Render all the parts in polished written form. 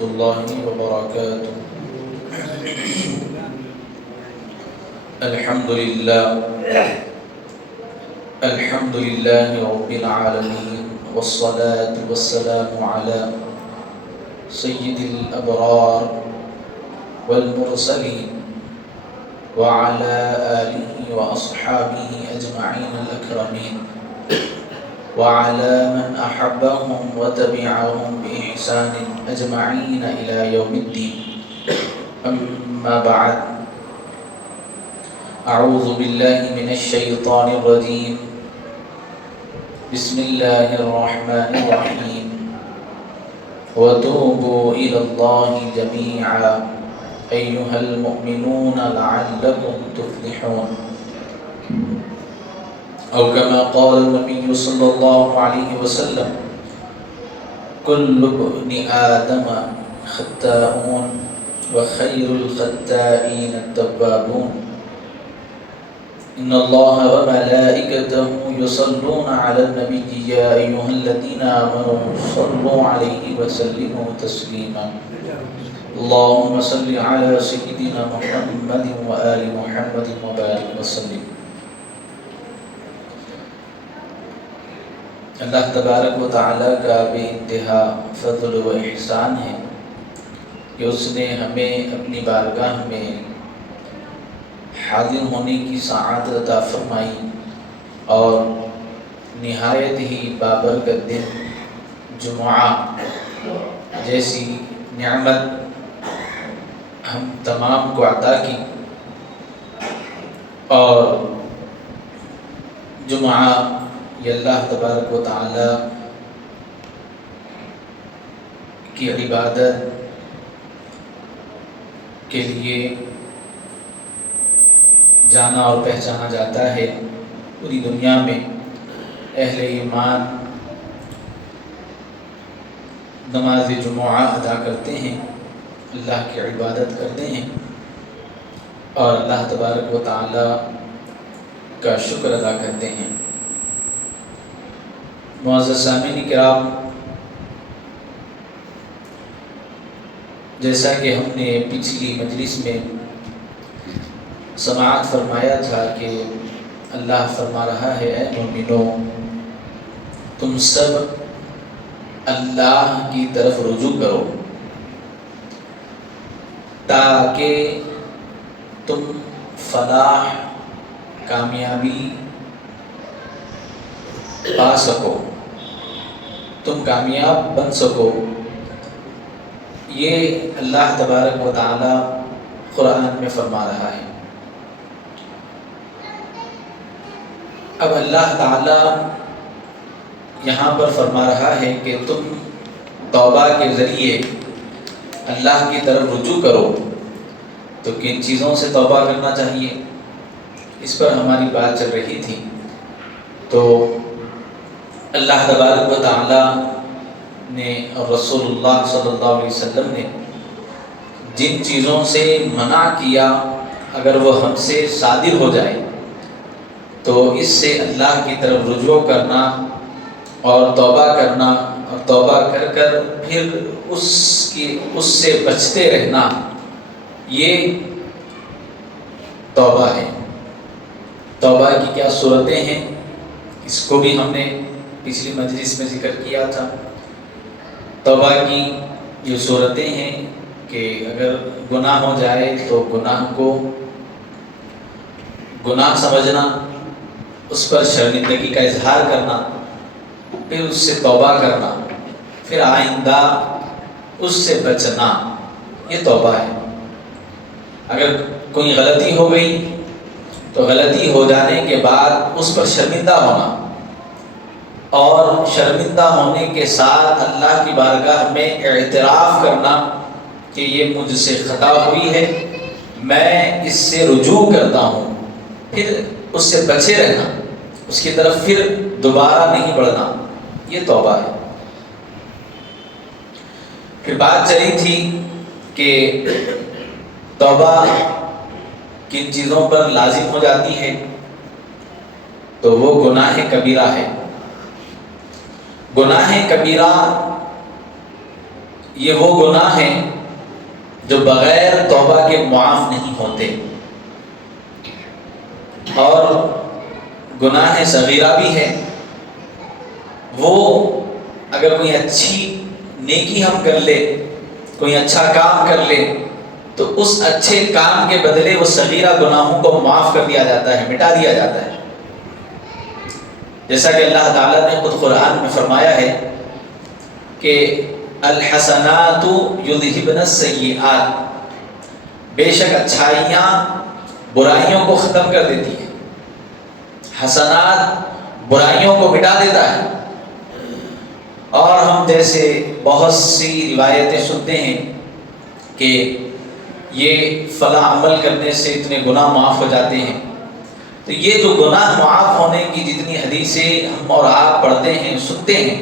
الله وبركاته. الحمد لله رب العالمين، والصلاة والسلام على سيد الأبرار والمرسلين وعلى آله وأصحابه أجمعين الأكرمين، وعلى من أحبهم وتبعهم بإحسان أجمعين إلى يوم الدين. أما بعد، أعوذ بالله من الشيطان الرجيم. بسم الله الرحمن الرحيم. وتوبوا إلى الله جميعا أيها المؤمنون لعلكم تفلحون، أو كما قال النبي صلى الله عليه وسلم: كل ابن آدم خطاؤون وخير الخطائين التوابون. إن الله وملائكته يصلون على النبي يا أيها الذين آمنوا صلوا عليه وسلموا تسليما. اللهم صل على سيدنا محمد وآل محمد وبارك وسلم. اللہ تبارک و تعالیٰ کا بے انتہا فضل و احسان ہے کہ اس نے ہمیں اپنی بارگاہ میں حاضر ہونے کی سعادت عطا فرمائی اور نہایت ہی بابرکت دن جمعہ جیسی نعمت ہم تمام کو عطا کی، اور جمعہ یہ اللہ تبارک و تعالی کی عبادت کے لیے جانا اور پہچانا جاتا ہے۔ پوری دنیا میں اہل ایمان نماز جمعہ ادا کرتے ہیں، اللہ کی عبادت کرتے ہیں اور اللہ تبارک و تعالی کا شکر ادا کرتے ہیں۔ معزز سامعین کرام، جیسا کہ ہم نے پچھلی مجلس میں سماعت فرمایا تھا کہ اللہ فرما رہا ہے: اے مومنو، تم سب اللہ کی طرف رجوع کرو تاکہ تم فلاح، کامیابی پا سکو، تم کامیاب بن سکو۔ یہ اللہ تبارک و تعالی قرآن میں فرما رہا ہے۔ اب اللہ تعالی یہاں پر فرما رہا ہے کہ تم توبہ کے ذریعے اللہ کی طرف رجوع کرو، تو کن چیزوں سے توبہ کرنا چاہیے، اس پر ہماری بات چل رہی تھی۔ تو اللہ تبارک و تعالی نے اور رسول اللہ صلی اللہ علیہ وسلم نے جن چیزوں سے منع کیا، اگر وہ ہم سے صادر ہو جائے تو اس سے اللہ کی طرف رجوع کرنا اور توبہ کرنا، اور توبہ کر کر پھر اس سے بچتے رہنا، یہ توبہ ہے۔ توبہ کی کیا صورتیں ہیں، اس کو بھی ہم نے پچھلی مجلس میں ذکر کیا تھا۔ توبہ کی یہ صورتیں ہیں کہ اگر گناہ ہو جائے تو گناہ کو گناہ سمجھنا، اس پر شرمندگی کا اظہار کرنا، پھر اس سے توبہ کرنا، پھر آئندہ اس سے بچنا، یہ توبہ ہے۔ اگر کوئی غلطی ہو گئی تو غلطی ہو جانے کے بعد اس پر شرمندہ ہونا، اور شرمندہ ہونے کے ساتھ اللہ کی بارگاہ میں اعتراف کرنا کہ یہ مجھ سے خطا ہوئی ہے، میں اس سے رجوع کرتا ہوں، پھر اس سے بچے رہنا، اس کی طرف پھر دوبارہ نہیں بڑھنا، یہ توبہ ہے۔ پھر بات چلی تھی کہ توبہ کن چیزوں پر لازم ہو جاتی ہے، تو وہ گناہ کبیرہ ہے۔ گناہ کبیرہ یہ وہ گناہ ہیں جو بغیر توبہ کے معاف نہیں ہوتے، اور گناہ صغیرہ بھی ہے، وہ اگر کوئی اچھی نیکی ہم کر لے، کوئی اچھا کام کر لے، تو اس اچھے کام کے بدلے وہ صغیرہ گناہوں کو معاف کر دیا جاتا ہے، مٹا دیا جاتا ہے۔ جیسا کہ اللہ تعالیٰ نے خود قرآن میں فرمایا ہے کہ الحسنات یذہبن السیئات، بے شک اچھائیاں برائیوں کو ختم کر دیتی ہیں، حسنات برائیوں کو مٹا دیتا ہے۔ اور ہم جیسے بہت سی روایتیں سنتے ہیں کہ یہ فلاں عمل کرنے سے اتنے گناہ معاف ہو جاتے ہیں، تو یہ جو گناہ معاف ہونے کی جتنی حدیثیں ہم اور آپ پڑھتے ہیں، سنتے ہیں،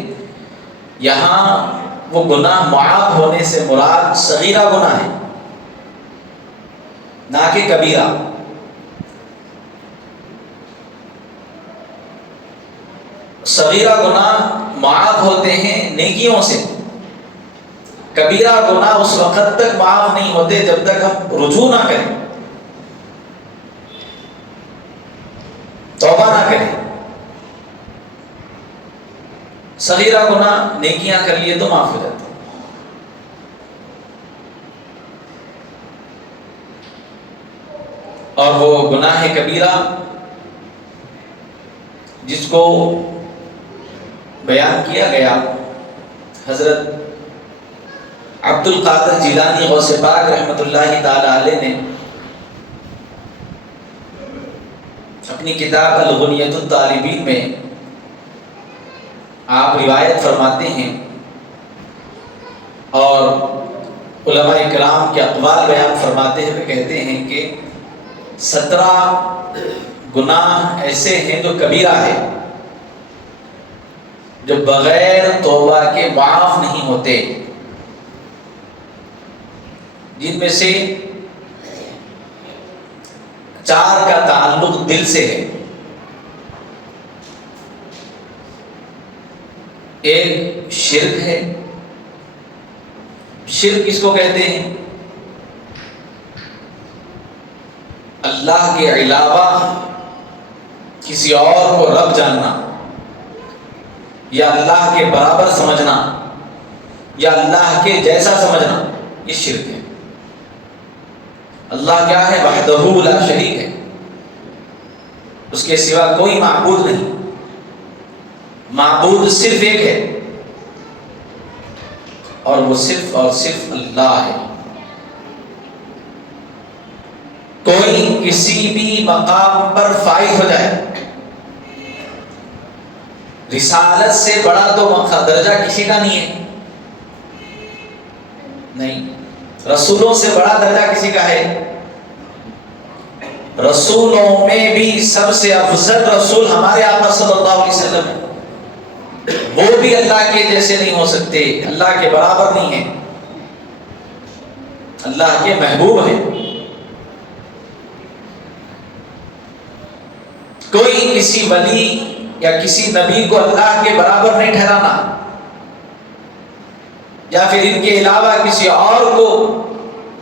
یہاں وہ گناہ معاف ہونے سے مراد صغیرہ گناہ ہے، نہ کہ کبیرہ۔ صغیرہ گناہ معاف ہوتے ہیں نیکیوں سے، کبیرہ گناہ اس وقت تک معاف نہیں ہوتے جب تک ہم رجوع نہ کریں، توبہ نہ کریں۔ صغیرہ گناہ نیکیاں کر لیے تو معاف ہو جاتے ہیں۔ اور وہ گناہ کبیرہ جس کو بیان کیا گیا حضرت عبد القادر جیلانی غوث پاک رحمۃ اللہ تعالی علیہ نے اپنی کتاب الغنیۃ الطالبین میں آپ روایت فرماتے ہیں، اور علماء کرام کے اقوال بیان فرماتے ہوئے کہتے ہیں کہ 17 گناہ ایسے ہیں جو کبیرہ ہے، جو بغیر توبہ کے معاف نہیں ہوتے، جن میں سے 4 کا تعلق دل سے ہے۔ ایک شرک ہے۔ شرک کس کو کہتے ہیں؟ اللہ کے علاوہ کسی اور کو رب جاننا، یا اللہ کے برابر سمجھنا، یا اللہ کے جیسا سمجھنا، یہ شرک ہے۔ اللہ کیا ہے؟ وحدہ لا شریک ہے، اس کے سوا کوئی معبود نہیں، معبود صرف ایک ہے، اور وہ صرف اور صرف اللہ ہے۔ کوئی کسی بھی مقام پر فائز ہو جائے، رسالت سے بڑا تو درجہ کسی کا نہیں ہے، نہیں، رسولوں سے بڑا درجہ کسی کا ہے؟ رسولوں میں بھی سب سے افضل رسول ہمارے آقا صلی اللہ علیہ وسلم ہے، وہ بھی اللہ کے جیسے نہیں ہو سکتے، اللہ کے برابر نہیں ہیں، اللہ کے محبوب ہیں۔ کوئی کسی ولی یا کسی نبی کو اللہ کے برابر نہیں ٹھہرانا، یا پھر ان کے علاوہ کسی اور کو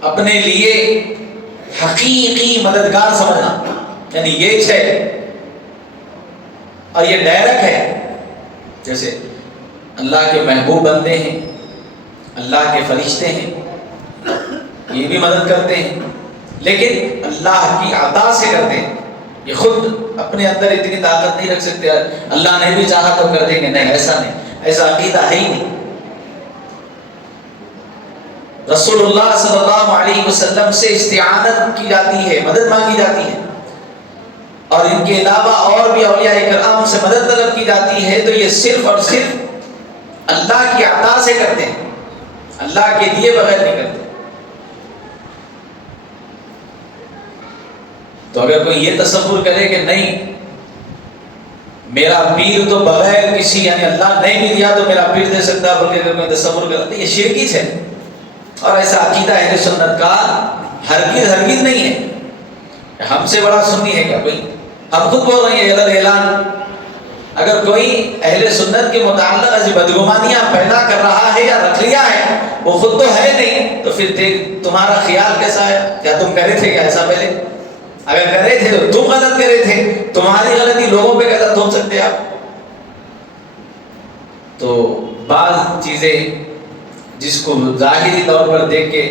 اپنے لیے حقیقی مددگار سمجھنا، یعنی یہ ہے اور یہ ڈائریکٹ ہے۔ جیسے اللہ کے محبوب بندے ہیں، اللہ کے فرشتے ہیں، یہ بھی مدد کرتے ہیں، لیکن اللہ کی عطا سے کرتے ہیں، یہ خود اپنے اندر اتنی طاقت نہیں رکھ سکتے، اللہ نے بھی چاہا تو کر دیں گے، نہیں، ایسا نہیں، ایسا عقیدہ ہے ہی نہیں۔ رسول اللہ صلی اللہ علیہ وسلم سے استعانت کی جاتی ہے، مدد مانگی جاتی ہے، اور ان کے علاوہ اور بھی اولیاء کرام سے مدد طلب کی جاتی ہے، تو یہ صرف اور صرف اللہ کی عطا سے کرتے ہیں، اللہ کے دیے بغیر نہیں کرتے۔ تو اگر کوئی یہ تصور کرے کہ نہیں، میرا پیر تو بغیر کسی، یعنی اللہ نہیں بھی دیا تو میرا پیر دے سکتا، بلکہ اگر کوئی تصور کرتا ہے، یہ شرکی ہے، اور ایسا عقیدہ اہل سنت کا ہرگز نہیں ہے۔ ہم سے بڑا سنی ہے کیا کوئی؟ ہم خود بول رہے ہیں اعلان، اگر کوئی اہل سنت کے متعلق ایسی بدگمانیاں پیدا کر رہا ہے یا رکھ لیا ہے، وہ خود تو ہے نہیں، تو پھر تمہارا خیال کیسا ہے؟ کیا تم کرے تھے کیا ایسا پہلے؟ اگر کرے تھے تو تم غلط کرے تھے، تمہاری غلطی لوگوں پہ کیسا تھوپ سکتے آپ؟ تو بعض چیزیں جس کو ظاہری طور پر دیکھ کے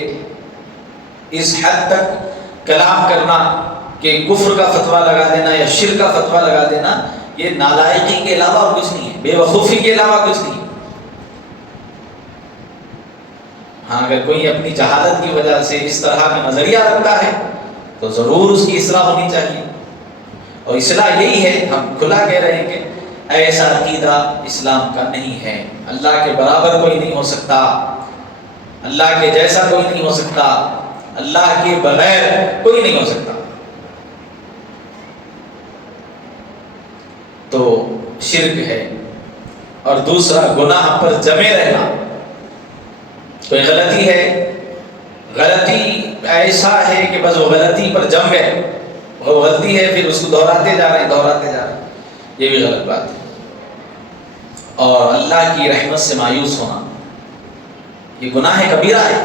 اس حد تک کلام کرنا کہ کفر کا فتویٰ لگا دینا یا شرک کا فتویٰ لگا دینا، یہ نالائقی کے علاوہ اور کچھ نہیں ہے، بے وقوفی کے علاوہ کچھ نہیں ہے۔ ہاں اگر کوئی اپنی جہالت کی وجہ سے اس طرح کا نظریہ رکھتا ہے تو ضرور اس کی اصلاح ہونی چاہیے، اور اصلاح یہی ہے، ہم کھلا کہہ رہے ہیں کہ ایسا عقیدہ اسلام کا نہیں ہے۔ اللہ کے برابر کوئی نہیں ہو سکتا، اللہ کے جیسا کوئی نہیں ہو سکتا، اللہ کے بغیر کوئی نہیں ہو سکتا۔ تو شرک ہے، اور دوسرا گناہ پر جمے رہنا۔ کوئی غلطی ہے، غلطی ایسا ہے کہ بس وہ غلطی پر جم گئے، وہ غلطی ہے پھر اس کو دہراتے جا رہے ہیں، یہ بھی غلط بات ہے۔ اور اللہ کی رحمت سے مایوس ہونا، یہ گناہ کبیرہ ہے۔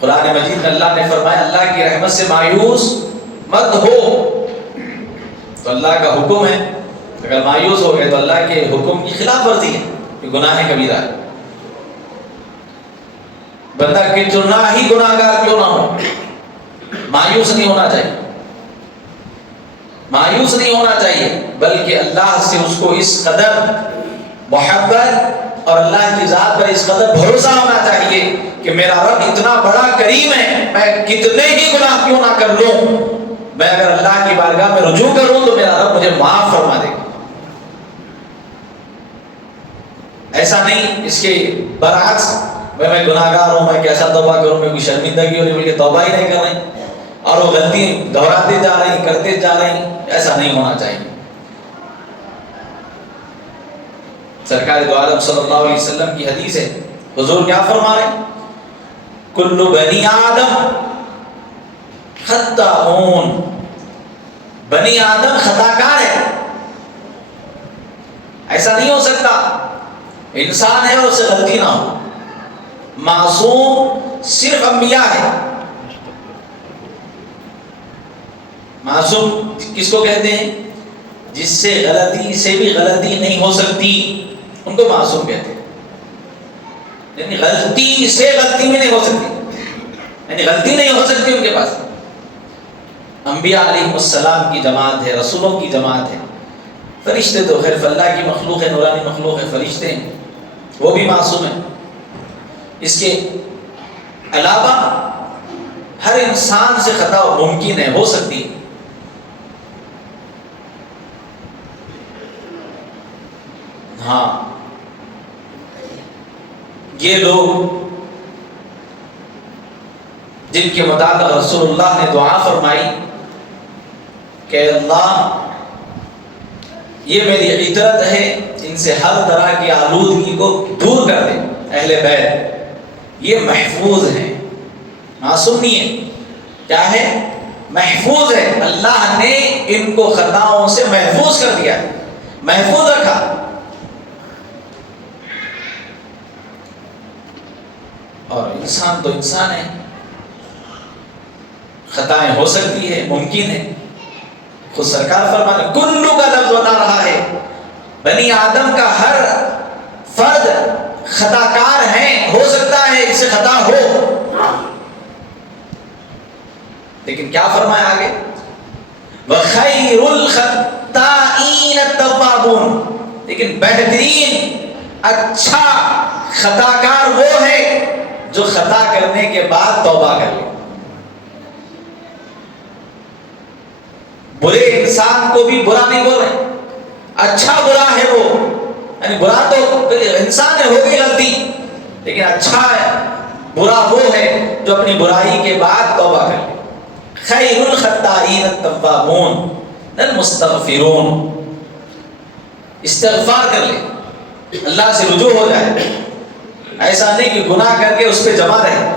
قرآن مجید میں اللہ نے فرمایا اللہ کی رحمت سے مایوس مت ہو، تو اللہ کا حکم ہے، اگر مایوس ہو گئے تو اللہ کے حکم کی خلاف ورزی ہے، یہ گناہ کبیرہ ہے۔ بندہ کتنا ہی گناہ گار کیوں نہ ہو، مایوس نہیں ہونا چاہیے، مایوس نہیں ہونا چاہیے، بلکہ اللہ سے اس کو اس قدر محبت اور اللہ کی ذات پر اس قدر بھروسہ ہونا چاہیے کہ میرا رب اتنا بڑا کریم ہے، میں کتنے ہی گناہ کیوں نہ کر لوں، میں اگر اللہ کی بارگاہ میں رجوع کروں تو میرا رب مجھے معاف فرما دے گا۔ ایسا نہیں اس کے برعکس میں گناہ گار ہوں، میں کیسا توبہ کروں، میں کوئی شرمندگی ہو رہی بلکہ توبہ ہی نہیں کر رہے اور وہ غلطی دہراتے جا رہی کرتے جا رہی، ایسا نہیں ہونا چاہیے۔ سرکار دو عالم صلی اللہ علیہ وسلم کی حدیث ہے، حضور کیا فرما رہے ہیں؟ کل بنی آدم خطاؤن، بنی آدم خطا کار ہے، ایسا نہیں ہو سکتا انسان ہے اور اس سے غلطی نہ ہو۔ معصوم صرف انبیاء ہے۔ معصوم کس کو کہتے ہیں؟ جس سے غلطی سے بھی غلطی نہیں ہو سکتی، ان کو معصوم کہتے ہیں۔ یعنی غلطی سے غلطی میں نہیں ہو سکتی، یعنی غلطی نہیں ہو سکتی ان کے پاس۔ انبیاء علیہ السلام کی جماعت ہے، رسولوں کی جماعت ہے۔ فرشتے تو خیر اللہ کی مخلوق ہے، نورانی مخلوق ہے، فرشتے ہیں، وہ بھی معصوم ہیں۔ اس کے علاوہ ہر انسان سے خطا ممکن ہے، ہو سکتی ہے۔ ہاں یہ لوگ جن کے متعلق رسول اللہ نے دعا فرمائی کہ اللہ یہ میری عطرت ہے، ان سے ہر طرح کی آلودگی کو دور کر دے، اہل بیت یہ محفوظ ہیں، معصوم نہیں ہے، کیا ہے؟ محفوظ ہے۔ اللہ نے ان کو خطاؤں سے محفوظ کر دیا، محفوظ رکھا۔ اور انسان تو انسان ہے، خطائیں ہو سکتی ہے، ممکن ہے۔ خود سرکار فرمانے کلو کا لفظ بتا رہا ہے، بنی آدم کا ہر فرد خطا کار ہے، ہو سکتا ہے اس سے خطا ہو، لیکن کیا فرمایا آگے؟ وَخَيْرُ الْخَطَّائِينَ التَّوَّابُونَ، لیکن بہترین اچھا خطا کار وہ ہے جو خطا کرنے کے بعد توبہ کر لے۔ برے انسان کو بھی برا نہیں بول رہے، اچھا برا ہے وہ، یعنی برا تو انسان ہے، ہو گئی غلطی، لیکن اچھا ہے برا وہ ہے جو اپنی برائی کے بعد توبہ کر لے۔ خیر الخطائین التوابون المستغفرون، استغفار کر لے، اللہ سے رجوع ہو جائے، ایسا نہیں کہ گناہ کر کے اس پہ جمع رہے۔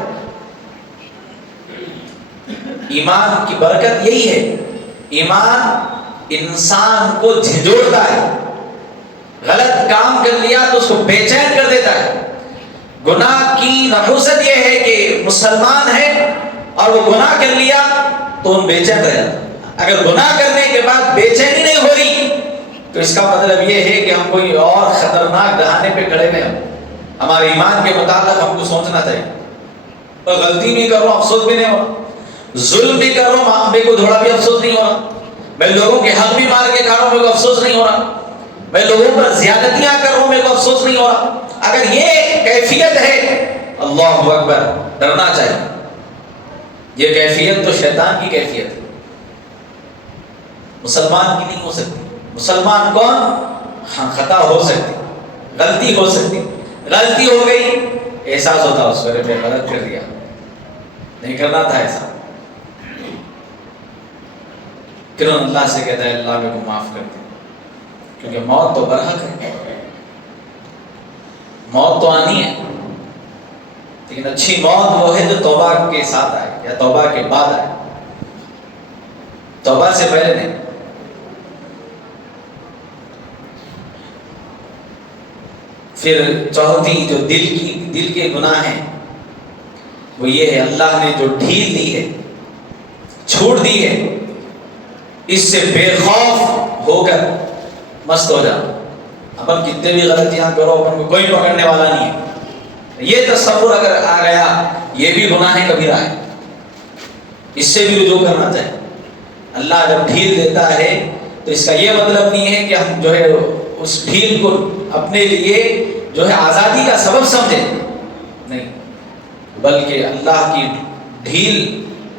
ایمان کی برکت یہی ہے، ایمان انسان کو جھنجھوڑتا ہے، غلط کام کر لیا تو اس کو بے چین کر دیتا ہے۔ گناہ کی نحوست یہ ہے کہ مسلمان ہے اور وہ گناہ کر لیا تو ان بے چین رہ جاتا۔ اگر گناہ کرنے کے بعد بے چینی نہیں ہو رہی تو اس کا مطلب یہ ہے کہ ہم کوئی اور خطرناک ڈھانے پہ کھڑے ہوئے ہیں۔ ہمارے ایمان کے مطابق ہم کو سوچنا چاہیے، اور غلطی بھی کر رہا ہوں افسوس بھی نہیں ہو رہا، ظلم بھی کر رہا ہوں میرے کو تھوڑا بھی افسوس نہیں ہو رہا، میں لوگوں کے حق بھی مار کے کھا رہا ہوں میرے کو افسوس نہیں ہو رہا، میں لوگوں پر زیادتیاں کر رہا ہوں میرے کو افسوس نہیں ہو رہا۔ اگر یہ کیفیت ہے، اللہ اکبر، ڈرنا چاہیے۔ یہ کیفیت تو شیطان کی کیفیت ہے، مسلمان کی نہیں ہو سکتی۔ مسلمان کون؟ ہاں خطا ہو سکتی، غلطی ہو سکتی، غلطی ہو گئی احساس ہوتا اس کو، میں غلط کر دیا، نہیں کرنا تھا ایسا، پھر اللہ سے کہتا ہے اللہ میرے کو معاف کر دے، کیونکہ موت تو برحق ہے، موت تو آنی ہے، لیکن اچھی موت وہ ہے جو توبہ کے ساتھ آئے یا توبہ کے بعد آئے، توبہ سے پہلے نہیں۔ پھر چوتھی جو دل کے گناہ ہیں وہ یہ ہے، اللہ نے جو ڈھیل دی ہے، چھوٹ دی ہے، اس سے بے خوف ہو کر مست ہو جاؤ۔ اپن کتنے بھی غلطیاں کرو اپن کو کوئی پکڑنے والا نہیں ہے، یہ تصور اگر آ گیا یہ بھی گناہ کبیرہ ہے، اس سے بھی رجوع کرنا چاہیے۔ اللہ جب ڈھیل دیتا ہے تو اس کا یہ مطلب نہیں ہے کہ ہم جو ہے اس ڈھیل کو اپنے لیے جو ہے آزادی کا سبب سمجھیں، نہیں، بلکہ اللہ کی ڈھیل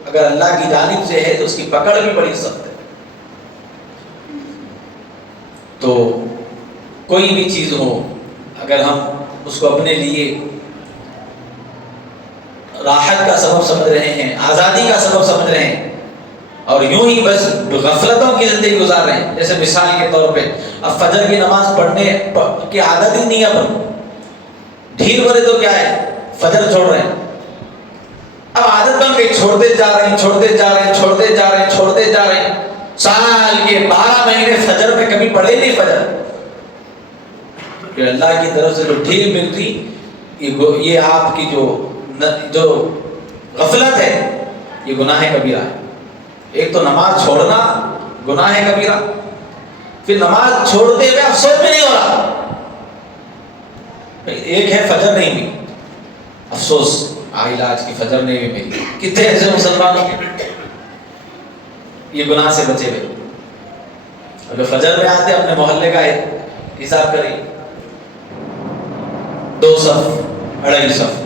اگر اللہ کی جانب سے ہے تو اس کی پکڑ بھی بڑی سخت ہے۔ تو کوئی بھی چیز ہو اگر ہم اس کو اپنے لیے راحت کا سبب سمجھ رہے ہیں، آزادی کا سبب سمجھ رہے ہیں، اور یوں ہی بس غفلتوں کی زندگی گزار رہے ہیں، جیسے مثال کے طور پہ اب فجر کی نماز پڑھنے کی عادت ہی نہیں ہے، اپن ڈھیل بھرے تو کیا ہے فجر چھوڑ رہے ہیں، اب عادت بن گئی، چھوڑتے جا رہے ہیں، چھوڑتے جا رہے ہیں، چھوڑتے جا رہے ہیں، چھوڑتے جا رہے ہیں، سال کے 12 مہینے فجر میں کبھی پڑھے نہیں فجر، کہ اللہ کی طرف سے جو ڈھیل ملتی، یہ آپ کی جو غفلت ہے یہ گناہ کبیرہ ہے۔ ایک تو نماز چھوڑنا گناہ کبیرہ، پھر نماز چھوڑتے ہوئے افسوس بھی نہیں ہو رہا، ایک ہے فجر نہیں ہوئی، افسوس آج کی فجر نہیں ہوئی میری، کتنے ایسے مسلمانوں کے یہ گناہ سے بچے ہوئے، اگر فجر میں آتے اپنے محلے کا حساب کریں، 2 صف 2.5 صف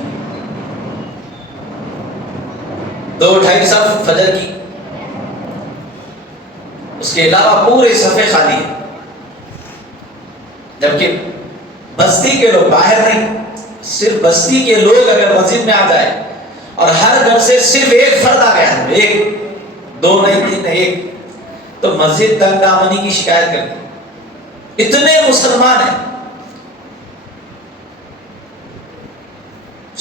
2.5 صف فجر کی، اس کے علاوہ پورے صفحے خالی ہیں، جبکہ بستی کے لوگ باہر نہیں، صرف بستی کے لوگ اگر مسجد میں آ جائے اور ہر گھر سے صرف ایک فرد آ گیا ہے، 1 2 نہیں 3 نہیں 1، تو مسجد تنگ دامنی کی شکایت کرتی، اتنے مسلمان ہیں،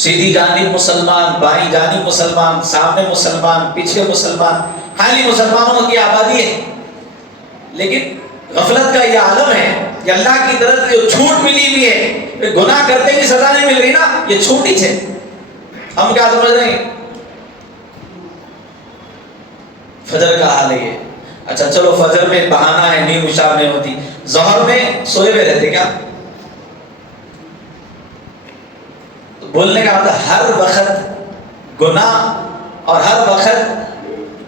سیدھی جانب مسلمان، بائیں جانب مسلمان، سامنے مسلمان، پیچھے مسلمان، خالی مسلمانوں کی آبادی ہے، لیکن غفلت کا یہ عالم ہے کہ اللہ کی طرف سے جو چھوٹ ملی ہوئی ہے، گناہ کرتے کی سزا نہیں مل رہی نا، یہ چھوٹ ہی ہے، ہم کیا سمجھ رہے ہیں فجر کا حال ہے یہ، اچھا چلو فجر میں بہانہ ہے، نیند اشار نہیں ہوتی، ظہر میں سوئے ہوئے رہتے کیا؟ تو بولنے کا مطلب ہر وقت گناہ اور ہر وقت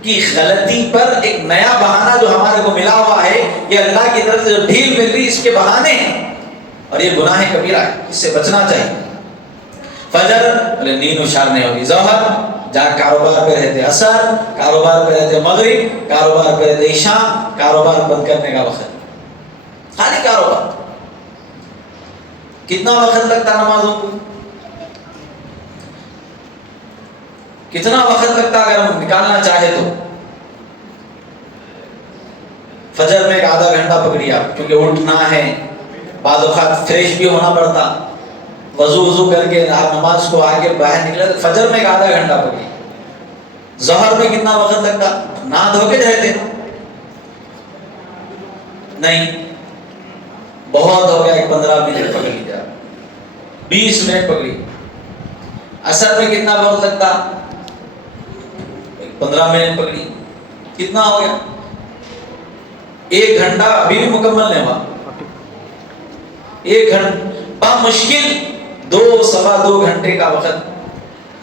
کی غلطی پر ایک نیا بہانہ جو ہمارے کو ملا ہوا ہے، یہ اللہ کی طرف سے جو ڈھیل مل رہی اس کے بہانے ہیں، اور یہ گناہ کبیرہ ہے، اس سے بچنا چاہیے۔ فجر نیند اشار نہیں ہوگی، ظہر جا کاروبار پہ رہتے، عصر کاروبار پہ رہتے، مغرب کاروبار پہ رہتے، عشاء کاروبار بند کرنے کا وقت، خالی کاروبار، کتنا وقت لگتا نمازوں کو، کتنا وقت لگتا اگر ہم نکالنا چاہے تو، فجر میں 1 آدھا گھنٹہ پکڑی آپ، کیونکہ اٹھنا ہے، بعض اوقات فریش بھی ہونا پڑتا، وضو کر کے آپ نماز کو آگے باہر نکلے، فجر میں 1 آدھا گھنٹہ پکڑی، ظہر میں کتنا وقت لگتا، نہا دھو کے رہتے، نہیں، بہت ہو گیا، 15 منٹ پکڑ لیجیے، 20 منٹ پکڑی، اثر میں کتنا وقت لگتا؟ 15 منٹ پکڑی، کتنا ہو گیا؟ 1 گھنٹہ ابھی بھی مکمل نہیں ہوا، 1 گھنٹہ مشکل 2-2.25 کا وقت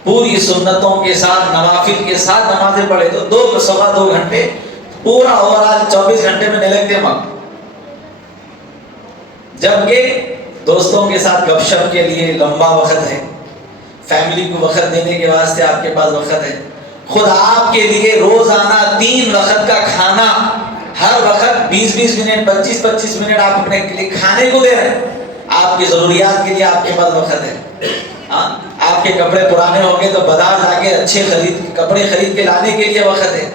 پوری سنتوں کے ساتھ نوافل کے ساتھ نمازیں پڑھے تو 2-2.25 گھنٹے پورا اوورال 24 گھنٹے میں نہیں لگتے وقت. جبکہ دوستوں کے ساتھ گپ شپ کے لیے لمبا وقت ہے، فیملی کو وقت دینے کے واسطے آپ کے پاس وقت ہے، خود آپ کے لیے روزانہ 3 وقت کا کھانا، ہر وقت 20 منٹ 25 منٹ آپ اپنے لیے کھانے کو دے رہے ہیں، آپ کی ضروریات کے لیے آپ کے پاس وقت ہے. آپ کے کپڑے پرانے ہوں گے تو بازار جا کے اچھے کپڑے خرید کے لانے کے لیے وقت ہے.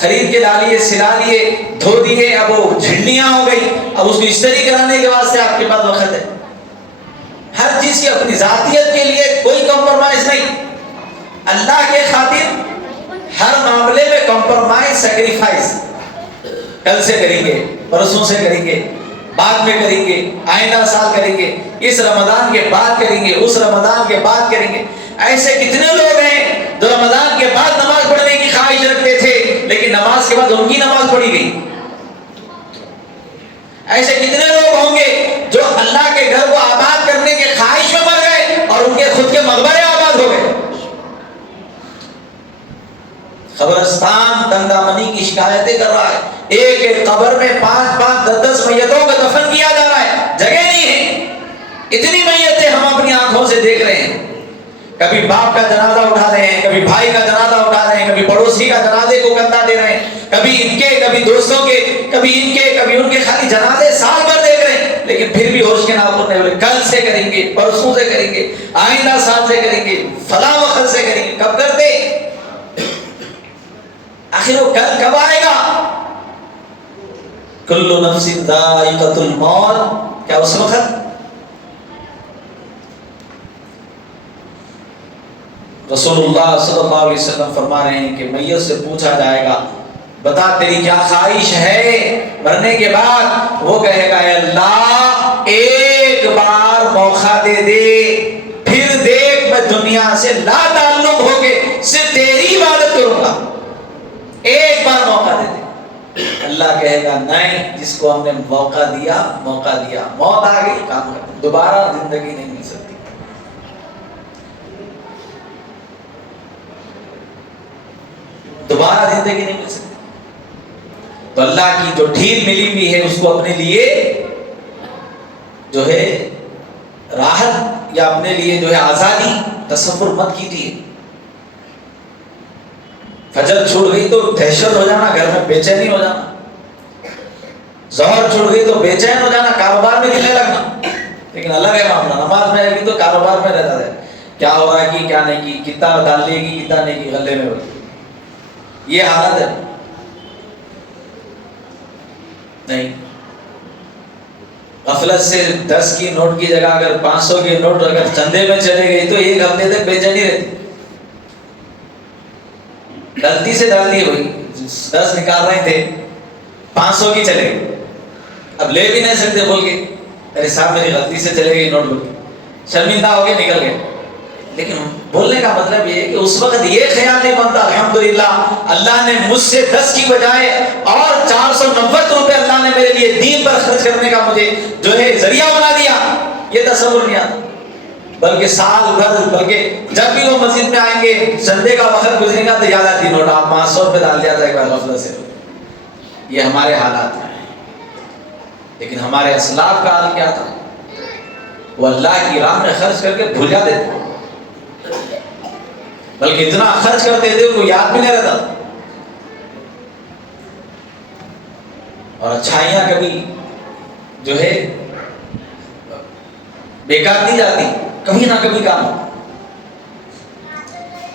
خرید کے لا لیے، سلا لیے، دھو دیے، اب وہ جھنڈیاں ہو گئی، اب اس کو استری کرانے کے واسطے آپ کے پاس وقت ہے. ہر چیز کی اپنی ذاتیت کے لیے کوئی کمپرومائز نہیں. اللہ کے خاطر ہر معاملے میں کمپرومائز، سیکریفائز کل سے کریں گے، پرسوں سے کریں گے، بعد میں کریں گے، آئندہ سال کریں گے، اس رمضان کے بعد کریں گے، اس رمضان کے بعد کریں گے. ایسے کتنے لوگ ہیں جو رمضان کے بعد نماز پڑھنے کی خواہش رکھتے تھے لیکن نماز کے بعد ان کی نماز پڑھی گئی. ایسے کتنے لوگ ہوں گے جو اللہ کے گھر کو آباد کرنے کے خواہش میں مر گئے اور ان کے خود کے مقبرے آباد ہو گئے. قبرستان دندا منی کی شکایتیں کر رہا ہے، ایک قبر میں 5-5 10 میتوں کا دفن کیا جا رہا ہے، جگہ نہیں ہے. اتنی میتیں ہم اپنی آنکھوں سے دیکھ رہے ہیں. کبھی باپ کا جنازہ اٹھا رہے ہیں، کبھی بھائی کا جنازہ اٹھا رہے ہیں، کبھی پڑوسی کا جنازے کو کندھا دے رہے ہیں، کبھی ان کے، کبھی دوستوں کے، کبھی ان کے، کبھی ان کے، خالی جنازے سال بھر دیکھ رہے ہیں. لیکن پھر بھی ہوش کے ناخن نہیں بولے کل سے کریں گے، پرسوں سے کریں گے، آئندہ سال سے کریں گے، فلاں وقت سے کریں گے. کب کرتے؟ آخر وہ کل کب آئے گا؟ کل نفس ذائقۃ الموت، کیا اس وقت؟ رسول اللہ صلی اللہ علیہ وسلم فرما رہے ہیں کہ میت سے پوچھا جائے گا بتا تیری کیا خواہش ہے مرنے کے بعد؟ وہ کہے گا اے اللہ ایک بار موقع دے دے، پھر دیکھ میں دنیا سے لا تعلق ہو کے صرف تیری عبادت کروں گا، ایک بار موقع دے دے. اللہ کہے گا نہیں، جس کو ہم نے موقع دیا، موت آ گئی، کام کر، دوبارہ زندگی نہیں مل سکتی. دوبارہ زندگی نہیں مل سکتی. تو اللہ کی جو ڈھیل ملی ہوئی ہے اس کو اپنے لیے جو ہے راحت یا اپنے لیے جو ہے آزادی تصور مت کیجیے. فجر چھوٹ گئی تو دہشت ہو جانا، گھر میں بے چینی ہو جانا، ظہر چھوٹ گئی تو بے چین ہو جانا، کاروبار میں گرنے لگنا. لیکن الگ ہے معاملہ، نماز میں آئے گی تو کاروبار میں رہتا ہے، کیا ہو رہا ہے کہ کیا نہیں کی، کتنا ڈال لے گی کتنا نہیں کی، غلے میں ہوگی. یہ حالت ہے. نہیں، غفلت سے 10 کی نوٹ کی جگہ اگر 500 کے نوٹ اگر چندے میں چلے گئی تو 1 ہفتے تک بے چینی رہتی. غلطی سے ڈال دی ہوئی، 10 نکال رہے تھے، 500 کی چلے گئی، اب لے بھی نہیں سکتے بول کے ارے صاحب میری غلطی سے چلے گئی نوٹ، بول کے شرمندہ ہو کے نکل گئے. لیکن بولنے کا مطلب یہ ہے کہ اس وقت یہ خیال نہیں بنتا الحمدللہ اللہ نے مجھ سے 10 کی بجائے اور 490 روپے اللہ نے میرے لیے دین پر خرچ کرنے کا مجھے جو ہے ذریعہ بنا دیا. یہ تصور نہیں آتا. بلکہ سال بھر، بلکہ جب بھی وہ مسجد میں آئیں گے سنڈے کا وقت گزرے گا تو یاد آتی نوٹ آپ 500 روپے ڈال دیا تھا ایک بار غفلت سے. یہ ہمارے حالات ہیں. لیکن ہمارے اسلاف کا حال کیا تھا؟ وہ اللہ کی راہ میں خرچ کر کے بھول جاتے تھے، بلکہ اتنا خرچ کرتے تھے ان کو یاد بھی نہیں رہتا. اور اچھائیاں کبھی جو ہے بیکار نہیں جاتی، کبھی نہ کبھی کام.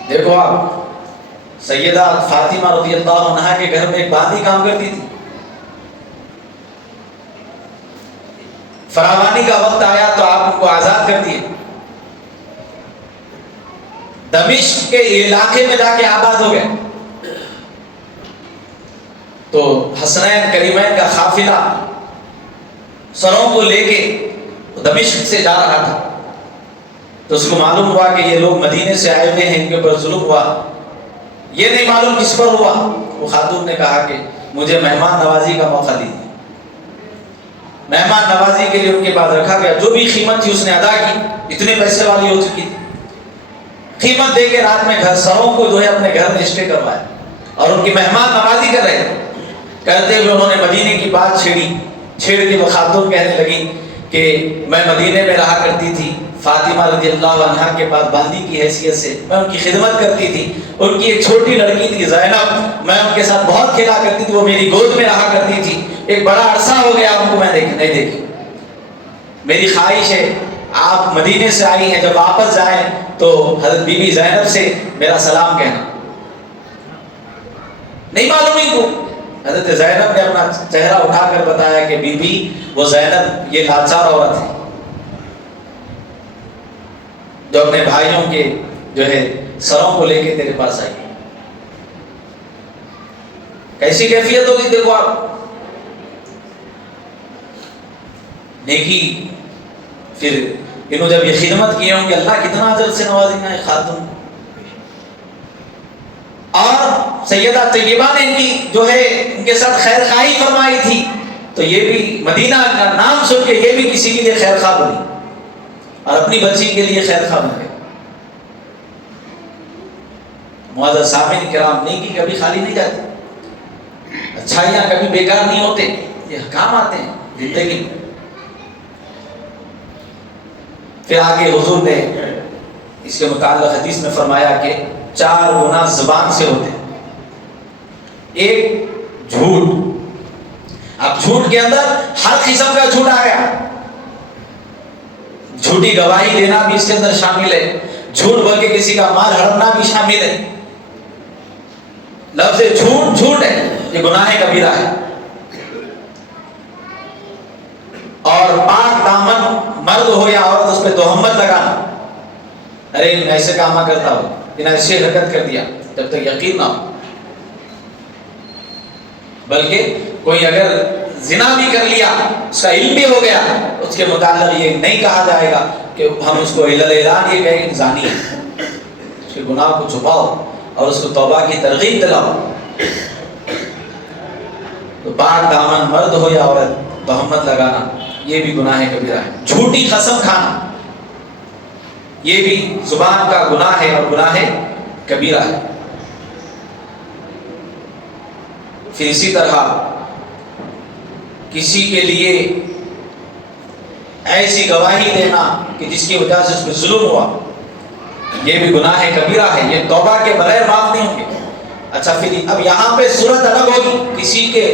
دیکھو آپ سیدہ فاطمہ رضی اللہ عنہا کے گھر میں ایک باندھی کام کرتی تھی. فراوانی کا وقت آیا تو آپ ان کو آزاد کر دیے، دمشق کے علاقے میں جا کے آباد ہو گئے. تو حسنین کریمین کا قافلہ سروں کو لے کے دمشق سے جا رہا تھا، تو اس کو معلوم ہوا کہ یہ لوگ مدینے سے آئے ہوئے ہیں، ان کے اوپر ظلم ہوا، یہ نہیں معلوم کس پر ہوا۔ وہ خاتون نے کہا کہ مجھے مہمان نوازی کا موقع دیجیے۔ مہمان نوازی کے لیے ان کے پاس رکھا گیا، جو بھی قیمت تھی اس نے ادا کی، اتنے پیسے والی ہو چکی تھی، قیمت دے کے رات میں گھر سروں کو جو ہے اپنے گھر میں اسٹے کروایا اور ان کی مہمان نوازی کر رہے تھے۔ کرتے ہوئے انہوں نے مدینے کی بات چھیڑ کے وہ خاتون کہنے لگی کہ میں مدینے میں رہا کرتی تھی، فاطمہ رضی اللہ عنہا کے پاس باندی کی حیثیت سے میں ان کی خدمت کرتی تھی، ان کی ایک چھوٹی لڑکی تھی زینب، میں ان کے ساتھ بہت کھیلا کرتی تھی، وہ میری گود میں رہا کرتی تھی، ایک بڑا عرصہ ہو گیا ان کو میں نہیں دیکھی، میری خواہش ہے آپ مدینے سے آئی ہیں، جب واپس جائیں تو حضرت بی بی زینب سے میرا سلام کہنا۔ نہیں معلوم ان کو، حضرت زینب نے اپنا چہرہ اٹھا کر بتایا کہ بی بی وہ زینب یہ لاچار عورت ہے جو اپنے بھائیوں کے جو ہے سروں کو لے کے تیرے پاس آئی۔ کیسی کیفیت ہوگی دیکھو آپ، نیکی۔ پھر انہوں جب یہ خدمت کیے ہوں گے، اللہ کتنا اجر سے نوازیں گا یہ خاتون۔ اور سیدہ طیبہ نے ان کی جو ہے ان کے ساتھ خیر خواہی فرمائی تھی، تو یہ بھی مدینہ کا نام سن کے یہ بھی کسی کے لیے خیر خواہ بنی اور اپنی بچی کے لیے خیر خواہ بن گئے۔ معزز سامعین کرام، نیکی کبھی خالی نہیں جاتی، اچھائیاں کبھی بیکار نہیں ہوتے، یہ کام آتے ہیں زندگی میں۔ پھر آگے حضور نے اس کے متعلق حدیث میں فرمایا کہ 4 گناہ زبان سے ہوتے ہیں۔ ایک جھوٹ، اب جھوٹ کے اندر ہر قسم کا جھوٹ آ گیا، جھوٹی گواہی دینا بھی اس کے اندر شامل ہے، جھوٹ بول کے کسی کا مال ہڑپنا بھی شامل ہے۔ لفظ جھوٹ ہے، یہ گناہ کبیرہ ہے۔ اور پاک دامن مرد ہو یا عورت اس پہ تہمت لگانا، ارے میں ایسے کام کرتا ہوں، انہیں ایسی حرکت کر دیا، جب تک یقین نہ ہو۔ بلکہ کوئی اگر زنا بھی کر لیا، اس کا علم بھی ہو گیا، اس کے متعلق یہ نہیں کہا جائے گا کہ ہم اس کو اعلان یہ کہیں کہ زانی ہے، اس کے گناہ کو چھپاؤ اور اس کو توبہ کی ترغیب دلاؤ۔ تو پاک دامن مرد ہو یا عورت تہمت لگانا یہ بھی گناہ کبیرہ ہے۔ جھوٹی قسم کھانا یہ بھی زبان کا گناہ ہے اور گناہ کبیرہ ہے۔ پھر اسی طرح کسی کے لیے ایسی گواہی دینا کہ جس کی وجہ سے اس پہ ظلم ہوا، یہ بھی گناہ کبیرہ ہے، یہ توبہ کے بغیر معاف نہیں ہوں گے۔ اچھا، پھر اب یہاں پہ صورت الگ ہوگی، کسی کے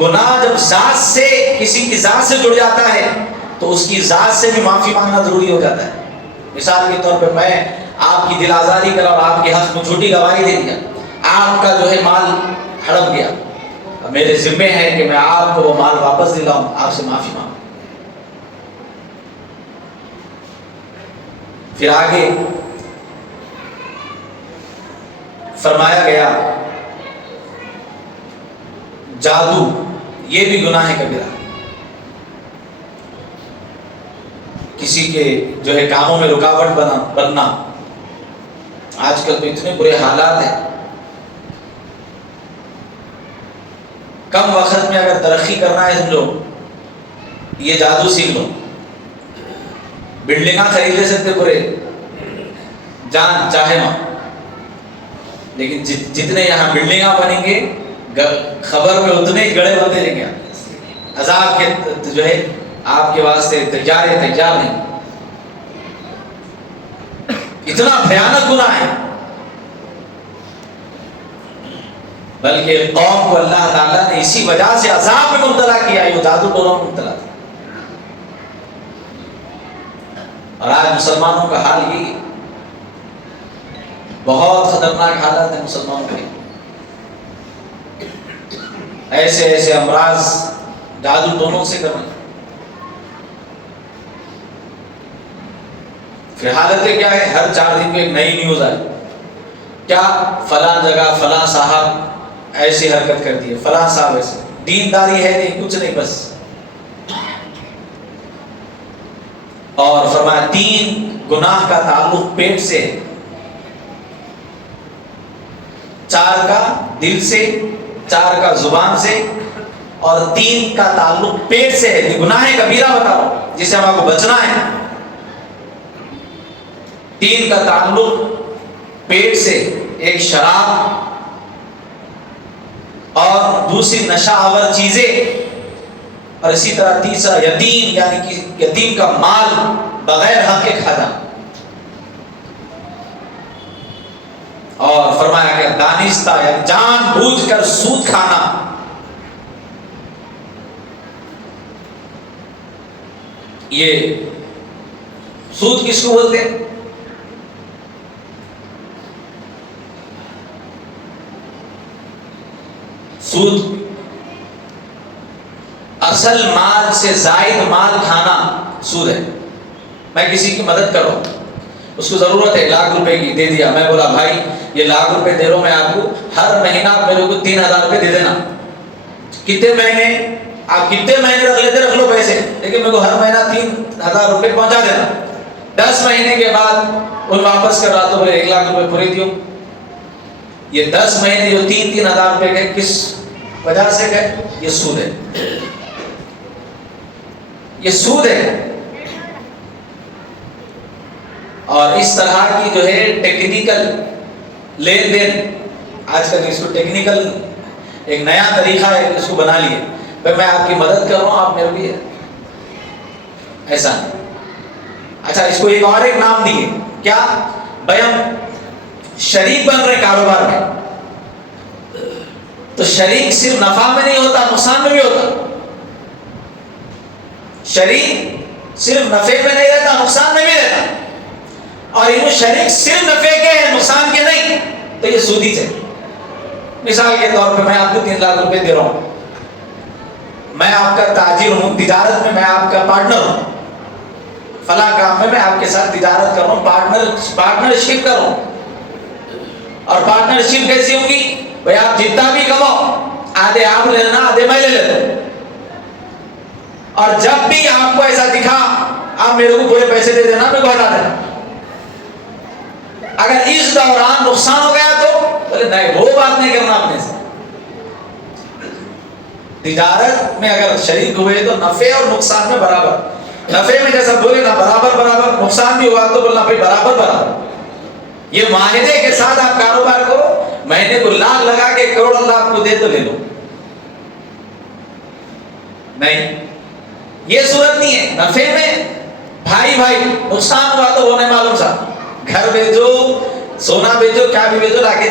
گناہ جب ذات سے کسی کی ذات سے جڑ جاتا ہے تو اس کی ذات سے بھی معافی مانگنا ضروری ہو جاتا ہے۔ مثال کے طور پہ میں آپ کی دل آزاری کرا اور آپ کے حق میں جھوٹی گواہی دے دیا، آپ کا جو ہے مال ہڑپ گیا، اب میرے ذمے ہے کہ میں آپ کو وہ مال واپس دلاؤں، آپ سے معافی مانگوں۔ پھر آگے فرمایا گیا جادو، یہ بھی گناہ کبیرہ، کسی کے جو ہے کاموں میں رکاوٹ بننا۔ آج کل تو اتنے برے حالات ہیں، کم وقت میں اگر ترقی کرنا ہے سمجھو یہ جادو سیکھ لو، بلڈنگاں خرید لے سکتے پورے جان چاہے ماں، لیکن جتنے یہاں بلڈنگاں بنیں گے خبر میں اتنے ہی گڑے ہوتے رہیں گے، عذاب کے جو ہے آپ کے واسطے تیار نہیں۔ اتنا بھیانک گناہ ہے، بلکہ قوم کو اللہ تعالیٰ نے اسی وجہ سے عذاب میں مبتلا کیا، یہ جادو ٹونوں میں مبتلا تھا۔ اور آج مسلمانوں کا حال یہی ہے، بہت خطرناک حالات ہیں مسلمانوں کے، ایسے امراض جادو ٹونوں سے کر رہے ہیں۔ پھر حالتیں کیا ہے، ہر 4 دن کو ایک نئی نیوز آئی، کیا فلاں جگہ فلاں صاحب ایسی حرکت کر دی ہے، فلاں صاحب ایسے، دینداری ہے نہیں، کچھ نہیں بس. اور فرمایا 3 گناہ کا تعلق پیٹ سے، 4 کا دل سے، 4 کا زبان سے، اور 3 کا تعلق پیٹ سے ہے. گناہ کبیرہ بتاؤ جس سے ہم کو بچنا ہے. 3 کا تعلق پیٹ سے، ایک شراب، اور دوسری نشہ آور چیزیں، اور اسی طرح تیسرا یتیم، یعنی کہ یتیم کا مال بغیر حق کے کھانا. اور فرمایا کہ دانستہ، یعنی جان بوجھ کر سود کھانا. یہ سود کس کو بولتے ہیں؟ سود اصل مال سے زائد مال کھانا سود ہے. میں کسی کی مدد کروں، اس کو ضرورت ہے 1 لاکھ روپے کی، دے دیا. میں بولا بھائی یہ 1 لاکھ روپے دے رہا ہوں میں آپ کو، ہر مہینہ آپ میرے کو 3,000 روپے دے دینا. کتنے مہینے؟ آپ کتنے مہینے رکھ لیتے رکھ لو پیسے، لیکن میرے کو ہر مہینہ 3,000 روپے پہنچا دینا. 10 مہینے کے بعد ان واپس کر رہا تو بولے 1 لاکھ روپے پورے دیو. یہ 10 مہینے جو 3,000 روپے گئے کس وجہ سے گئے؟ یہ سود ہے. یہ سود ہے. اور اس طرح کی جو ہے ٹیکنیکل لین دین، آج کل اس کو ٹیکنیکل ایک نیا طریقہ ہے، اس کو بنا لیے بھائی میں آپ کی مدد کر رہا ہوں، آپ میرے لیے ایسا نہیں. اچھا اس کو ایک اور ایک نام دیے، کیا بھائی ہم شریک بن رہے کاروبار میں، تو شریک صرف نفع میں نہیں ہوتا، نقصان میں بھی ہوتا. شریک صرف نفع میں نہیں رہتا، نقصان میں بھی رہتا. اور یہ شریک صرف نفع کے ہیں، نقصان کے نہیں، تو یہ سودی سے. مثال کے طور پہ میں آپ کو 3 لاکھ روپے دے رہا ہوں، میں آپ کا تاجر ہوں، تجارت میں میں آپ کا پارٹنر ہوں، فلاں کام میں آپ کے ساتھ تجارت کر رہا ہوں، پارٹنرشپ کر رہا ہوں. اور پارٹنرشپ کیسی ہوگی؟ بھائی آپ جتنا بھی کماؤ، آدھے آپ لے لینا، آدھے میں لے لیتا ہوں. اور جب بھی آپ کو ایسا دکھا آپ میرے کو پورے پیسے دے دینا، میں کو ہٹا دینا. اگر اس دوران نقصان ہو گیا تو بولے نہیں، وہ بات نہیں کرنا اپنے سے. تجارت میں اگر شریک ہوئے تو نفع اور نقصان میں برابر. نفع میں جیسا بولے نا برابر برابر، نقصان بھی ہوا تو بولنا بھائی برابر برابر. یہ معاہدے کے ساتھ آپ کاروبار کرو، مہینے کو 1 لاکھ لگا کے کروڑ اللہ آپ کو دے تو لے لو. نہیں، یہ صورت نہیں ہے. نفع میں بھائی بھائی، نقصان ہوا تو وہ نہیں معلوم صاحب، گھر بیچو، سونا بیچو، کیا بھی بیچو لا کے.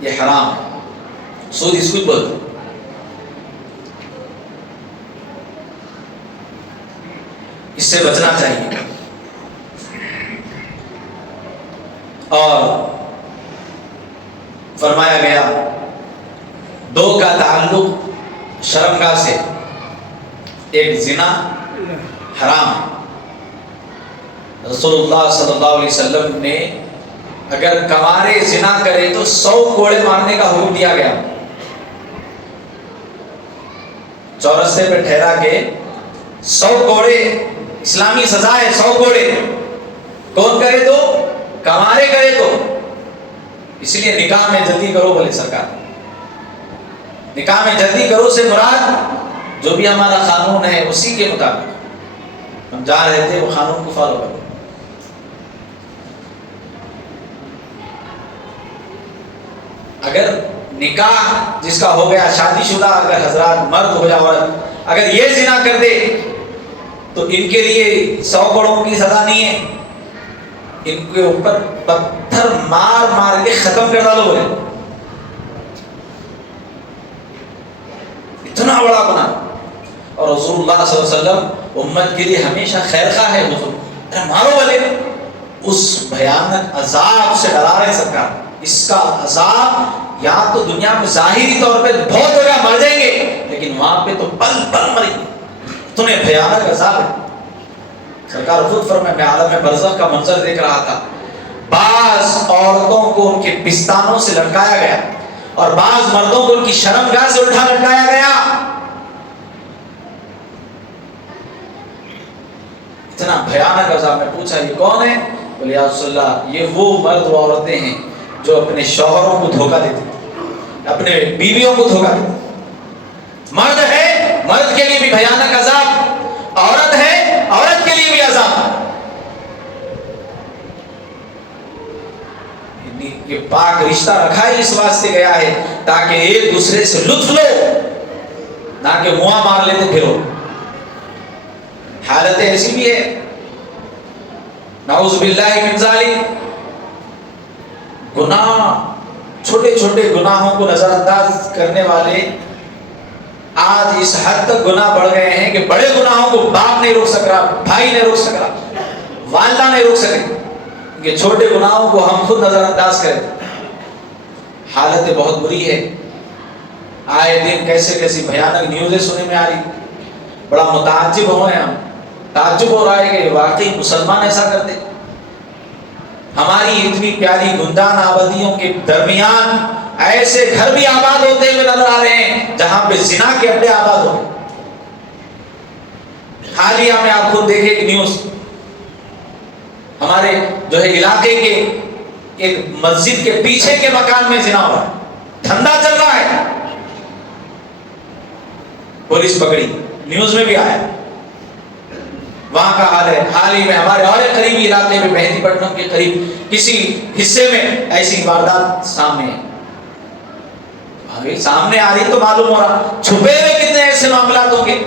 یہ حرام ہے. سود اس کو بولتے. اس سے بچنا چاہیے. اور فرمایا گیا 2 کا تعلق شرمگاہ سے، ایک زنا حرام ہے. رسول اللہ صلی اللہ علیہ وسلم نے اگر کمارے زنا کرے تو 100 کوڑے مارنے کا حکم دیا گیا. چورستے پہ ٹھہرا کے 100 کوڑے اسلامی سزا ہے. 100 کوڑے کون کرے تو؟ کمارے کرے تو. اس لیے نکاح میں جلدی کرو بولے سرکار. نکاح میں جلدی کرو سے مراد جو بھی ہمارا قانون ہے اسی کے مطابق ہم جا رہے تھے، وہ قانون کو فالو کرو. اگر نکاح جس کا ہو گیا شادی شدہ، اگر حضرات مرد ہو یا عورت اگر یہ زنا کر دے تو ان کے لیے 100 کوڑوں کی سزا نہیں ہے، ان کے اوپر پتھر مار مار کے ختم کر ڈالو بولے. اتنا بڑا گناہ. اور رسول اللہ صلی اللہ علیہ وسلم امت کے لیے ہمیشہ خیر خواہ ہے. حضور مارو بولے، اس بھیانک عذاب سے ڈرا رہے سرکار. اس کا عذاب یا تو دنیا میں ظاہری طور پہ بہت جگہ مر جائیں گے، لیکن وہاں پہ تو پل پل مریں گے. اتنے بھیانک عذاب ہے. سرکار خود فرمائے، میں عالم برزخ کا منظر دیکھ رہا تھا، بعض عورتوں کو ان کے پستانوں سے لٹکایا گیا اور بعض مردوں کو ان کی شرمگاہ سے اٹھا لٹکایا گیا. اتنا بھیانک عذاب. میں پوچھا یہ کون ہے؟ بولے یا رسول اللہ یہ وہ مرد و عورتیں ہیں جو اپنے شوہروں کو دھوکہ دیتے تھے، اپنے بیویوں کو دھوکہ دیتے. مرد ہے، مرد کے لیے بھی بھیانک عذاب، عورت ہے، عورت کے لیے بھی عذاب. یہ پاک رشتہ رکھا ہی اس واسطے گیا ہے تاکہ ایک دوسرے سے لطف لو، نہ کہ منہ مار لیتے پھرو. حالت ایسی بھی ہے نعوذ باللہ من ذالک. گناہ، چھوٹے چھوٹے گناہوں کو نظر انداز کرنے والے آج اس حد تک گناہ بڑھ گئے ہیں کہ بڑے گناہوں کو باپ نہیں روک سک رہا، بھائی نہیں روک سک رہا، والدہ نہیں روک سکے کہ چھوٹے گناہوں کو ہم خود نظر انداز کریں. حالت بہت بری ہے. آئے دن کیسے کیسی بھیانک نیوزیں سننے میں آ رہی. بڑا متعجب ہو رہے ہیں ہم، تعجب ہو رہا ہے کہ واقعی مسلمان ایسا کرتے. ہماری اتنی پیاری گنجان آبادیوں کے درمیان ایسے گھر بھی آباد ہوتے ہوئے نظر آ رہے ہیں جہاں پہ زنا کے اڈے آباد ہو. حالیہ میں آپ خود دیکھیں کہ نیوز ہمارے جو ہے علاقے کے ایک مسجد کے پیچھے کے مکان میں زنا ہو رہا ہے، دھندا چل رہا ہے. پولیس پکڑی، نیوز میں بھی آیا. وہاں کا حال ہے. حال ہی میں ہمارے اور ایک قریبی علاقے میں مہدی پٹنم کے قریب کسی حصے میں ایسی واردات سامنے ہے. سامنے آ رہی تو معلوم ہو رہا چھپے ہوئے کتنے ایسے معاملات ہوں گے.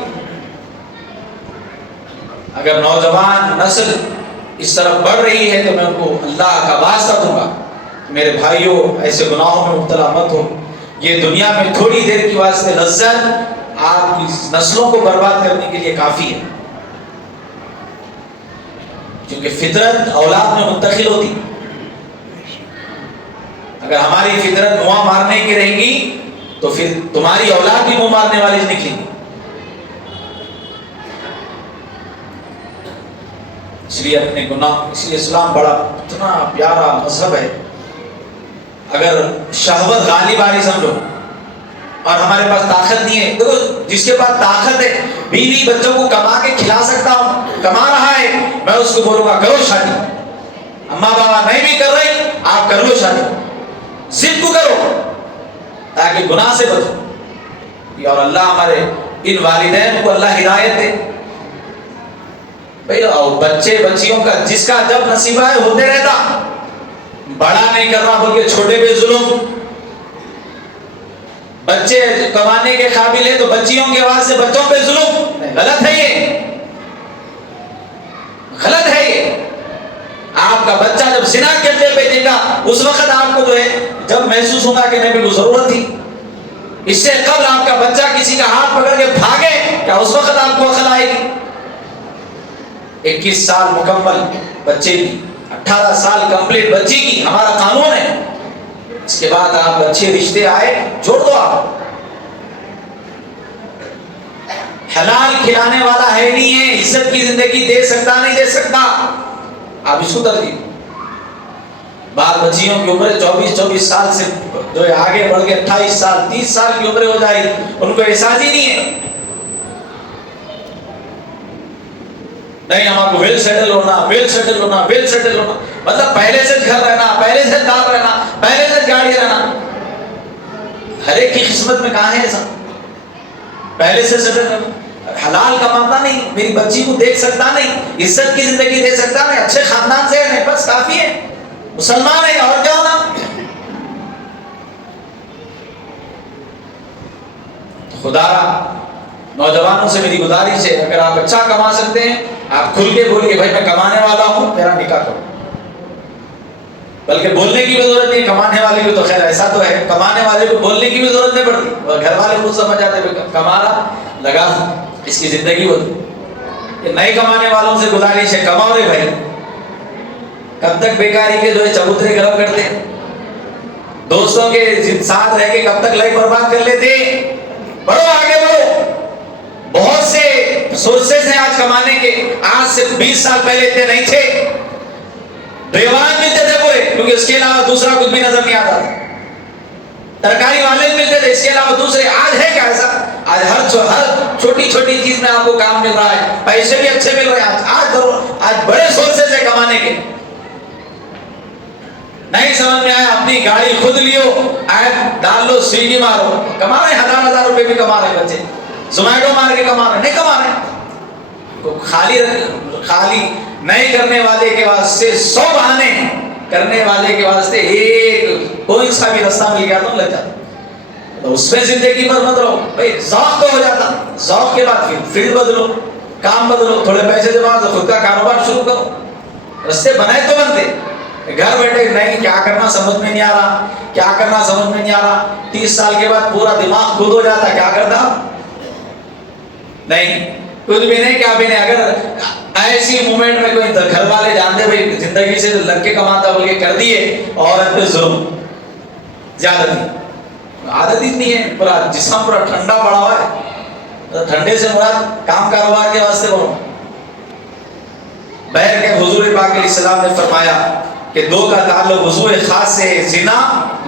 اگر نوجوان نسل اس طرف بڑھ رہی ہے تو میں ان کو اللہ کا واسطہ دوں گا، میرے بھائیوں ایسے گناہوں میں مبتلا مت ہو. یہ دنیا میں تھوڑی دیر کی واسطے لذت آپ کی نسلوں کو برباد کرنے کے لیے کافی ہے. کیونکہ فطرت اولاد میں منتقل ہوتی. اگر ہماری فطرت منہ مارنے کی رہے گی تو پھر تمہاری اولاد بھی منہ مارنے والی نکلے گی. اس لیے اپنے گناہ، اس لیے اسلام بڑا اتنا پیارا مذہب ہے. اگر شہوت غالب آ رہی سمجھو اور ہمارے پاس طاقت نہیں ہے، دیکھو جس کے پاس طاقت ہے، بیوی بچوں کو کما کے کھلا سکتا ہوں، کما رہا ہے، میں اس کو بولوں گا کرو شادی. اماں بابا نہیں بھی کر رہے آپ کر لو شادی، ضد کو کرو تاکہ گناہ سے بچو. اور اللہ ہمارے ان والدین کو اللہ ہدایت دے. بھئی بچے بچیوں کا جس کا جب نصیبہ ہے ہوتے رہتا. بڑا نہیں کر رہا بلکہ چھوٹے پہ ظلم. بچے کمانے کے قابل ہے تو بچیوں کے آواز سے بچوں پہ ظلم. غلط ہے یہ، غلط ہے یہ. آپ کا بچہ جب زنا کرنے پہ دے گا اس وقت آپ کو جو ہے جب محسوس ہوگا کہ نہیں کوئی ضرورت تھی. اس سے قبل آپ کا بچہ کسی کا ہاتھ پکڑ کے بھاگے کیا اس وقت آپ کو عقل آئے گی؟ 21 سال مکمل بچے کی، 18 سال کمپلیٹ بچی کی ہمارا قانون ہے. اس کے بعد آپ اچھے رشتے آئے جوڑ دو. آپ حلال کھلانے والا ہے نہیں ہے، عزت کی زندگی دے سکتا نہیں دے سکتا، آپ اس کو ترجیح. بعض بچیوں کی عمر 24 سال سے جو ہے آگے بڑھ کے 28 سال 30 سال کی عمر ہو جائے، ان کو احساس ہی نہیں ہے. نہیں ہمارا ویل سیٹل ہونا، ویل سیٹل ہونا، ویل سیٹل ہونا، مطلب پہلے سے گھر رہنا، پہلے سے دار رہنا، پہلے سے گاڑی رہنا. ہر ایک کی قسمت میں کہاں ہے ایسا پہلے سے سیٹل رہنا؟ حلال کماتا نہیں، میری بچی کو دیکھ سکتا نہیں، عزت کی زندگی دے سکتا نہیں، اچھے خاندان سے ہے نہیں، بس کافی ہے، مسلمان ہے اور کیا ہونا. خدا نوجوانوں سے میری گزارش ہے اگر آپ اچھا کما سکتے ہیں آپ کھل کے بولیے بھائی میں کمانے والا ہوں میرا نکاح کرو. بلکہ بولنے کی بھی ضرورت نہیں. کمانے والے کو تو خیر ایسا تو ہے کمانے والے کو بولنے کی بھی ضرورت نہیں پڑتی، اور گھر والے خود سمجھ جاتے ہیں کما رہا لگا اس کی زندگی ہوتی. نئے کمانے والوں سے گزارش ہے کماؤ رے بھائی. کب تک بیکاری کے جو ہے چبوترے گرم کرتے ہیں، دوستوں کے ساتھ رہ کے کب تک لائف برباد کر لیتے. بڑھو آگے بڑھو. بہت سے سورسز ہیں آج کمانے کے، آج سے 20 سال پہلے اتنے نہیں تھے. ڈریوان ملتے تھے پورے، کیونکہ اس کے علاوہ دوسرا کچھ بھی نظر نہیں آتا. ترکاری والے ملتے تھے، اس کے علاوہ دوسرے. آج ہے کیا ایسا؟ آج ہر چھوٹی چھوٹی چیز میں آپ کو کام مل رہا ہے، پیسے بھی اچھے مل رہے ہیں. آج بڑے سورسز ہے کمانے کے. نہیں سمجھ میں آیا، اپنی گاڑی خود لیو، ایپ ڈال لو، سویگی مارو، کما رہے ہیں. ہزار روپے بھی کما رہے ہیں بچے. زومیٹو مار کے کما رہے ہیں؟ نہیں کما رہے ہیں. خالی نہیں کرنے والے کے واسطے 100 بہانے ہیں، کرنے والے کے واسطے ایک کوئی سا بھی رستہ مل گیا تو لگ جاتا. تو اس میں زندگی پر مت رہو بھائی. ذوق تو ہو جاتا، ذوق کے بعد پھر فیلڈ بدلو، کام بدلو، تھوڑے پیسے جمع کرو، خود کا کاروبار شروع کرو. رستے بنائے تو بنتے. گھر بیٹھے نہیں، کیا کرنا سمجھ میں نہیں آ رہا، کیا کرنا سمجھ میں نہیں آ رہا. 30 سال کے بعد پورا دماغ خود ہو جاتا، کیا کرتا نہیں، کچھ بھی نہیں، کیا بھی نہیں. اگر ایسی مومنٹ میں کوئی گھر والے جانتے بھائی زندگی سے لگ کے کماتا بول کے کر دیے، عورت پہ ظلم زیادتی. عادت اتنی ہے، پورا جسم پورا ٹھنڈا پڑا ہوا ہے. ٹھنڈے سے مراد کام کاروبار کے واسطے بولو. بہر کے حضور پاک علیہ السلام نے فرمایا کہ 2 کا تعلق وضو خاص سے ہے، زنا،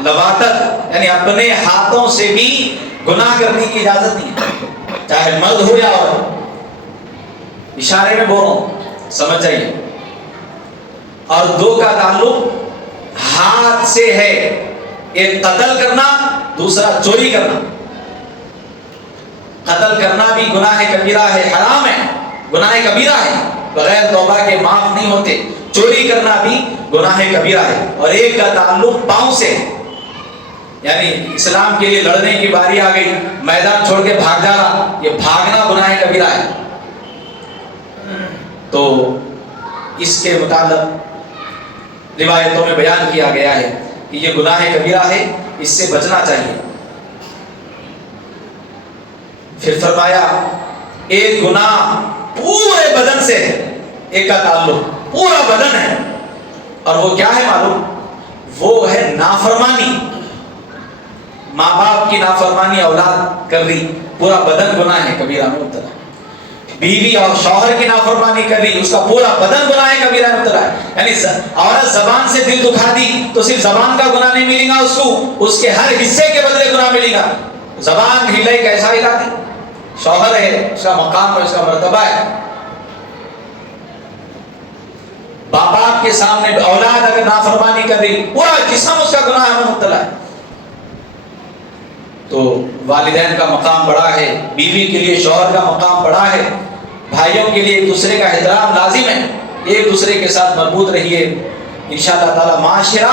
لواطت، یعنی اپنے ہاتھوں سے بھی گناہ کرنے کی اجازت نہیں ہے، چاہے مرد ہو یا عورت. اشارے میں بولو، سمجھ جائیے. اور 2 کا تعلق ہاتھ سے ہے، ایک قتل کرنا، دوسرا چوری کرنا. قتل کرنا بھی گناہ کبیرہ ہے، حرام ہے، گناہ کبیرہ ہے، بغیر توبہ کے معاف نہیں ہوتے. چوری کرنا بھی گناہ کبیرہ ہے. اور ایک کا تعلق پاؤں سے، یعنی اسلام کے لیے لڑنے کی باری آ گئی، میدان چھوڑ کے بھاگ جا رہا، یہ بھاگنا گناہ کبیرہ ہے. تو اس کے متعلق روایتوں میں بیان کیا گیا ہے کہ یہ گناہ کبیرہ ہے، اس سے بچنا چاہیے. پھر فرمایا ایک گناہ پورے بدن سے ہے، ایک کا تعلق پورا بدن ہے. اور وہ کیا ہے معلوم؟ وہ ہے نافرمانی. ماں باپ کی نافرمانی اولاد کر رہی، پورا بدن گناہ ہے کبیرہ میں مبتلا. بیوی اور شوہر کی نافرمانی کر رہی، اس کا پورا بدن گناہ کبیرہ میں مبتلا ہے. یعنی عورت زبان سے دل دکھا دی تو صرف زبان کا گناہ نہیں ملے گا اس کو، اس کے ہر حصے کے بدلے گناہ ملے گا. زبان ہلے کیسا ہلا دی، شوہر ہے، اس کا مقام ہے، اس کا مرتبہ ہے. باپ کے سامنے اولاد اگر نافرمانی کر رہی، پورا جسم اس کا گناہ میں مبتلا ہے. تو والدین کا مقام بڑا ہے، بیوی کے لیے شوہر کا مقام بڑا ہے، بھائیوں کے لیے ایک دوسرے کا احترام لازم ہے. ایک دوسرے کے ساتھ مربوط رہیے. انشاءاللہ تعالی معاشرہ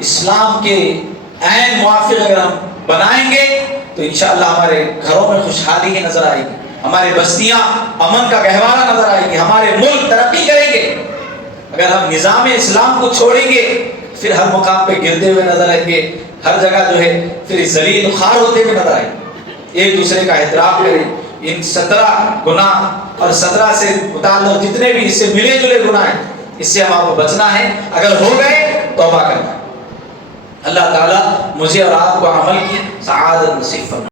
اسلام کے عین موافق اگر ہم بنائیں گے تو انشاءاللہ ہمارے گھروں میں خوشحالی ہی نظر آئے گی، ہمارے بستیاں امن کا گہوارہ نظر آئے گی، ہمارے ملک ترقی کریں گے. اگر ہم نظام اسلام کو چھوڑیں گے پھر ہر مقام پہ گرتے ہوئے نظر آئیں گے، ہر جگہ جو ہے پھر ذلیل خوار ہوتے ہوئے نظر آئیں گے. ایک دوسرے کا احترام کریں. ان 17 گناہ اور 17 سے متعلق جتنے بھی اس سے ملے جلے گناہ ہیں، اس سے ہم کو بچنا ہے. اگر ہو گئے توبہ کرنا ہے. اللہ تعالیٰ مجھے اور آپ کو عمل کی سعادت نصیب فرمائے.